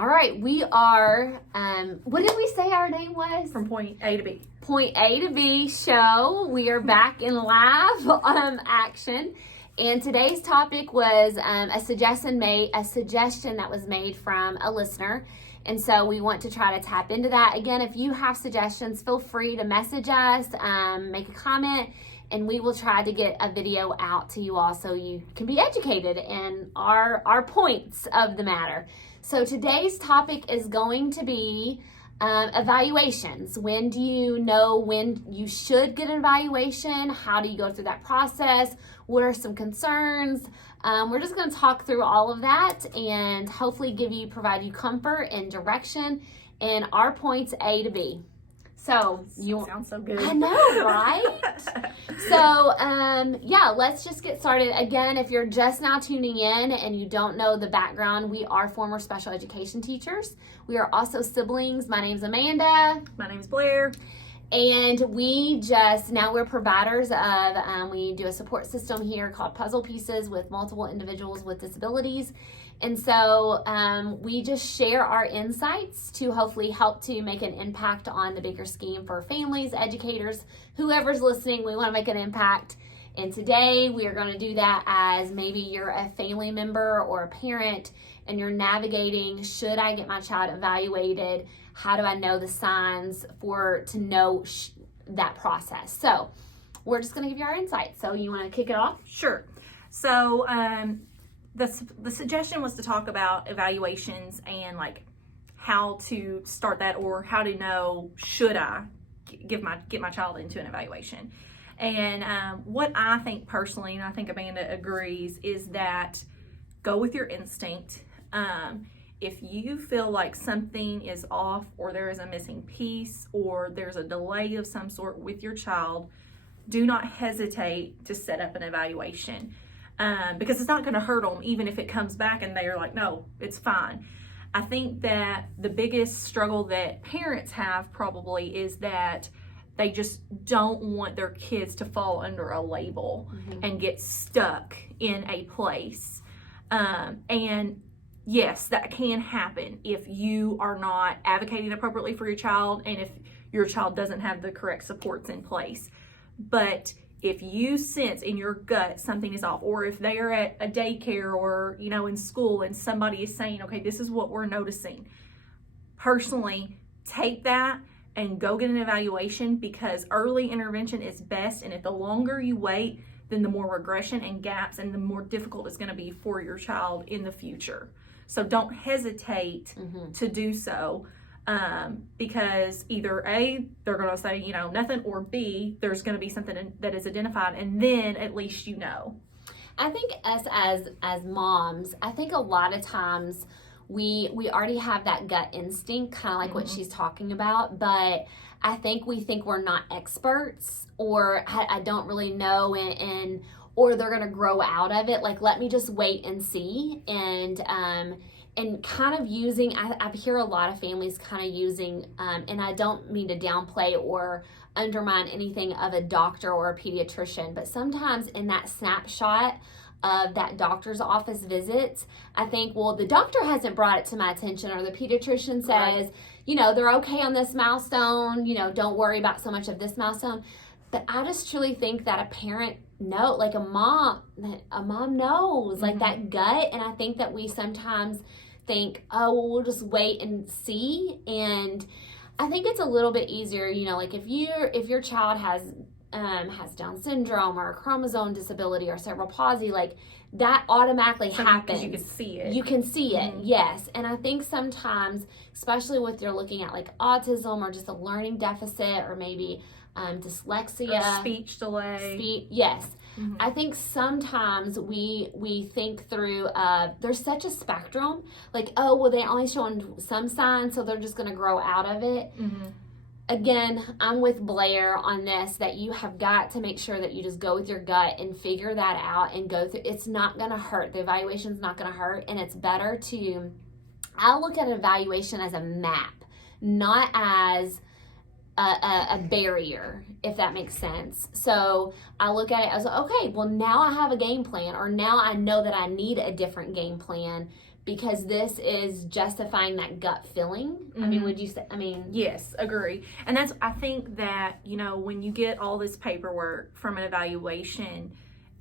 All right, we are, what did we say our name was? From point A to B. Point A to B show. We are back in live action. And today's topic was a suggestion that was made from a listener. And so we want to try to tap into that. Again, if you have suggestions, feel free to message us, make a comment, and we will try to get a video out to you all so you can be educated in our points of the matter. So today's topic is going to be evaluations. When do you know when you should get an evaluation? How do you go through that process? What are some concerns? We're just going to talk through all of that and hopefully provide you comfort and direction in our points A to B. So sounds so good. I know, right? So, let's just get started. Again, if you're just now tuning in and you don't know the background, we are former special education teachers. We are also siblings. My name's Amanda. My name's Blair. And we're providers of, we do a support system here called Puzzle Pieces with multiple individuals with disabilities. And so we just share our insights to hopefully help to make an impact on the bigger scheme for families, educators, whoever's listening. We want to make an impact. And today we are going to do that as maybe you're a family member or a parent and you're navigating, should I get my child evaluated? How do I know the signs to know that process? So we're just going to give you our insights. So you want to kick it off? Sure. So the suggestion was to talk about evaluations and like how to start that, or how to know, should I get my child into an evaluation. And what I think personally, and I think Amanda agrees, is that go with your instinct. If you feel like something is off, or there is a missing piece, or there's a delay of some sort with your child, do not hesitate to set up an evaluation. Because it's not going to hurt them, even if it comes back and they're like, no, it's fine. I think that the biggest struggle that parents have probably is that they just don't want their kids to fall under a label and get stuck in a place. And yes, that can happen if you are not advocating appropriately for your child and if your child doesn't have the correct supports in place. But if you sense in your gut something is off, or if they are at a daycare or, in school and somebody is saying, okay, this is what we're noticing, personally, take that and go get an evaluation, because early intervention is best. And if the longer you wait, then the more regression and gaps and the more difficult it's going to be for your child in the future. So don't hesitate to do so. Because either A, they're going to say, nothing, or B, there's going to be something that is identified, and then at least you know. I think us as moms, I think a lot of times we already have that gut instinct, kind of like what she's talking about, but I think we think we're not experts, or I don't really know, or they're going to grow out of it. Like, let me just wait and see. And kind of using, I hear a lot of families kind of using, and I don't mean to downplay or undermine anything of a doctor or a pediatrician, but sometimes in that snapshot of that doctor's office visits, I think, well, the doctor hasn't brought it to my attention, or the pediatrician says, they're okay on this milestone, don't worry about so much of this milestone. But I just truly think that a parent knows, like a mom knows, like that gut. And I think that we sometimes think, oh, well, we'll just wait and see. And I think it's a little bit easier, like if your child has Down syndrome or a chromosome disability or cerebral palsy, like that automatically happens. You can see it. You can see it, yes. And I think sometimes, especially with you're looking at like autism or just a learning deficit, or maybe dyslexia, or speech delay. Yes. I think sometimes we think through, there's such a spectrum, like, oh, well, they only showing some signs, so they're just going to grow out of it. Again, I'm with Blair on this, that you have got to make sure that you just go with your gut and figure that out and go through. It's not going to hurt. The evaluation's not going to hurt, and it's better to, I look at an evaluation as a map, not as a barrier, if that makes sense. So I look at it as, okay, well, now I have a game plan, or now I know that I need a different game plan because this is justifying that gut feeling. I mean, would you say, Yes, agree. And I think that, when you get all this paperwork from an evaluation,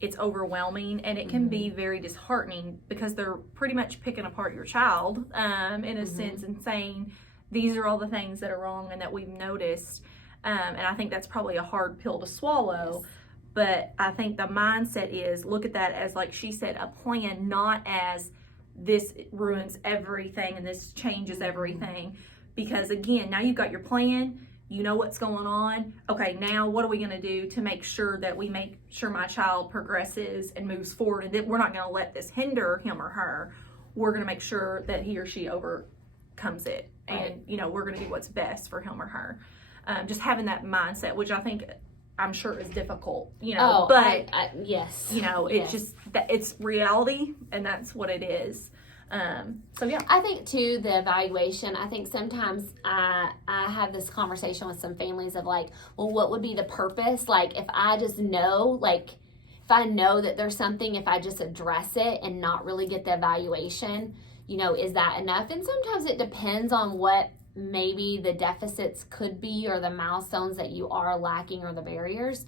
it's overwhelming, and it can be very disheartening because they're pretty much picking apart your child, in a sense, and saying, these are all the things that are wrong and that we've noticed. And I think that's probably a hard pill to swallow. Yes. But I think the mindset is, look at that as, like she said, a plan, not as this ruins everything and this changes everything. Because again, now you've got your plan, you know what's going on. Okay, now what are we going to do to make sure that we make sure my child progresses and moves forward, and that we're not going to let this hinder him or her. We're going to make sure that he or she overcomes it. And, we're going to do what's best for him or her. Just having that mindset, which I'm sure is difficult, but yes, it's just that it's reality, and that's what it is. So yeah, I think too, the evaluation, I think sometimes I have this conversation with some families of like, well, what would be the purpose? Like, if I just know, if I know that there's something, if I just address it and not really get the evaluation, is that enough? And sometimes it depends on what maybe the deficits could be, or the milestones that you are lacking, or the barriers.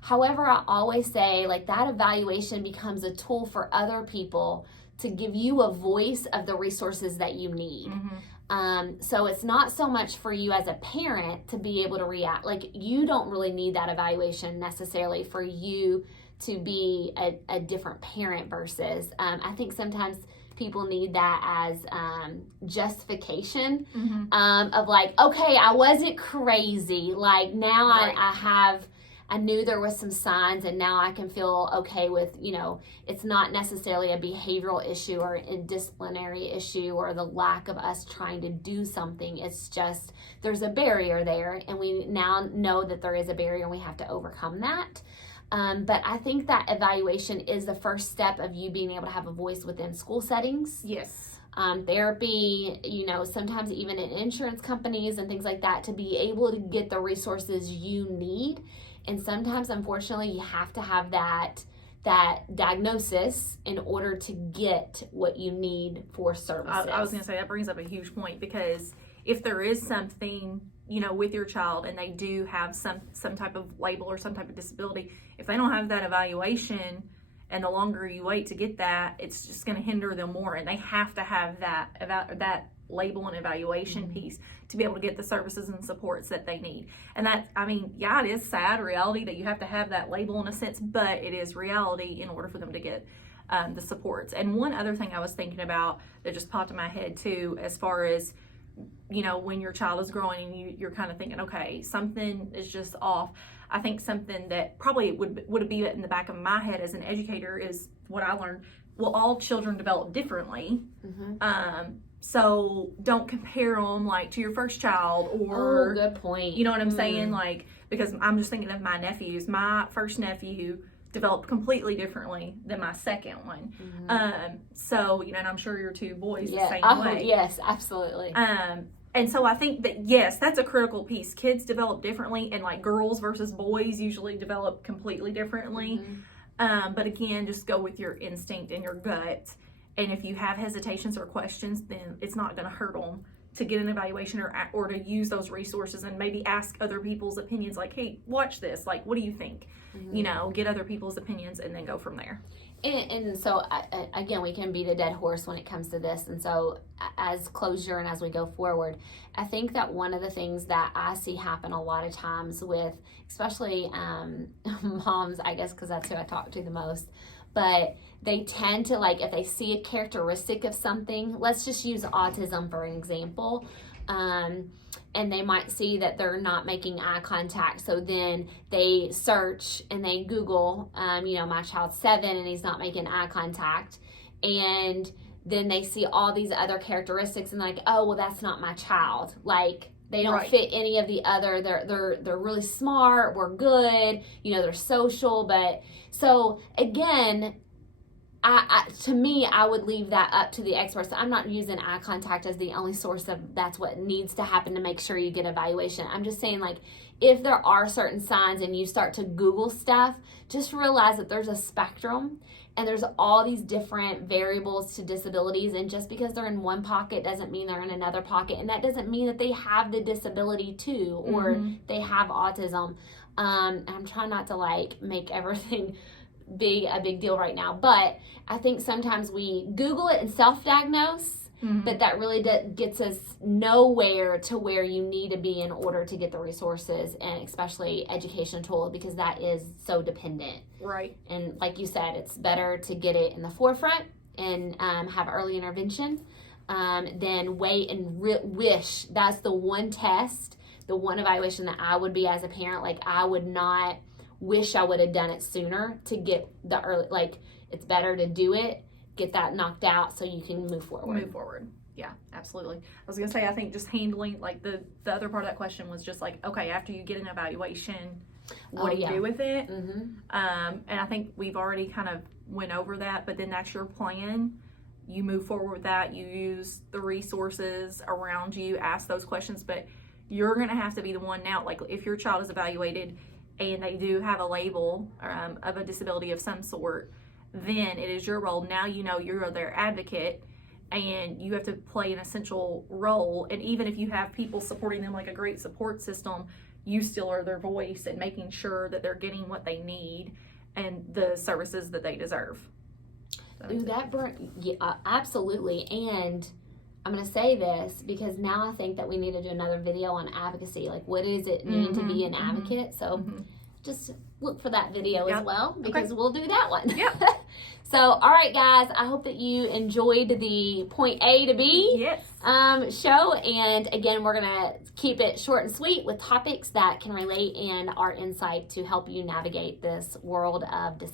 However, I always say, that evaluation becomes a tool for other people to give you a voice of the resources that you need. So it's not so much for you as a parent to be able to react. You don't really need that evaluation necessarily for you to be a different parent versus, I think sometimes people need that as justification of okay, I wasn't crazy. Now right. I knew there was some signs, and now I can feel okay with, it's not necessarily a behavioral issue or a disciplinary issue or the lack of us trying to do something. It's just there's a barrier there, and we now know that there is a barrier and we have to overcome that. But I think that evaluation is the first step of you being able to have a voice within school settings. Yes. Therapy, sometimes even in insurance companies and things like that, to be able to get the resources you need. And sometimes, unfortunately, you have to have that diagnosis in order to get what you need for services. I was going to say, that brings up a huge point, because if there is something, with your child, and they do have some type of label or some type of disability, if they don't have that evaluation, and the longer you wait to get that, it's just going to hinder them more. And they have to have that label and evaluation piece to be able to get the services and supports that they need. And that, it is sad reality that you have to have that label in a sense, but it is reality in order for them to get the supports. And one other thing I was thinking about that just popped in my head too, as far as, when your child is growing and you're kind of thinking, okay, something is just off. I think something that probably would be in the back of my head as an educator is what I learned. Well, all children develop differently. So don't compare them to your first child, or good point. You know what I'm saying? Because I'm just thinking of my nephews. My first nephew developed completely differently than my second one. So, and I'm sure your two boys the same way. Yes, absolutely. And so I think that, yes, that's a critical piece. Kids develop differently, and girls versus boys usually develop completely differently. But again, just go with your instinct and your gut. And if you have hesitations or questions, then it's not going to hurt them to get an evaluation or to use those resources and maybe ask other people's opinions. Hey, watch this. What do you think? Get other people's opinions and then go from there. And so, again, we can beat a dead horse when it comes to this. And so, as closure and as we go forward, I think that one of the things that I see happen a lot of times with, especially moms, I guess, because that's who I talk to the most, but they tend to, if they see a characteristic of something, let's just use autism for an example, and they might see that they're not making eye contact. So then they search and they Google, my child's 7 and he's not making eye contact. And then they see all these other characteristics and they're oh, well, that's not my child. They don't fit any of the other, they're really smart, we're good, they're social. But so again, to me, I would leave that up to the experts. I'm not using eye contact as the only source of that's what needs to happen to make sure you get evaluation. I'm just saying, like, if there are certain signs and you start to Google stuff, just realize that there's a spectrum and there's all these different variables to disabilities. And just because they're in one pocket doesn't mean they're in another pocket. And that doesn't mean that they have the disability too, or they have autism. I'm trying not to like make everything a big deal right now, but I think sometimes we Google it and self-diagnose, but that really gets us nowhere to where you need to be in order to get the resources and especially education tools, because that is so dependent. Right. And like you said, it's better to get it in the forefront and have early intervention than wait and wish. That's the one test, the one evaluation that I would be as a parent. Like, I would not wish I would have done it sooner to get the early, like, it's better to do it, get that knocked out so you can move forward. Yeah, absolutely. I was gonna say, I think just handling, like, the other part of that question was just like, okay, after you get an evaluation, what do you do with it? And I think we've already kind of went over that, but then that's your plan. You move forward with that, you use the resources around you, ask those questions, but you're gonna have to be the one now, like, if your child is evaluated and they do have a label of a disability of some sort, then it is your role. Now you know you're their advocate and you have to play an essential role. And even if you have people supporting them, like a great support system, you still are their voice and making sure that they're getting what they need and the services that they deserve. Absolutely. And I'm going to say this because now I think that we need to do another video on advocacy. Like, what does it mean to be an advocate? So just look for that video as well, because we'll do that one. Yeah. So, all right, guys, I hope that you enjoyed the Point A to B show. And again, we're going to keep it short and sweet with topics that can relate and our insight to help you navigate this world of disability.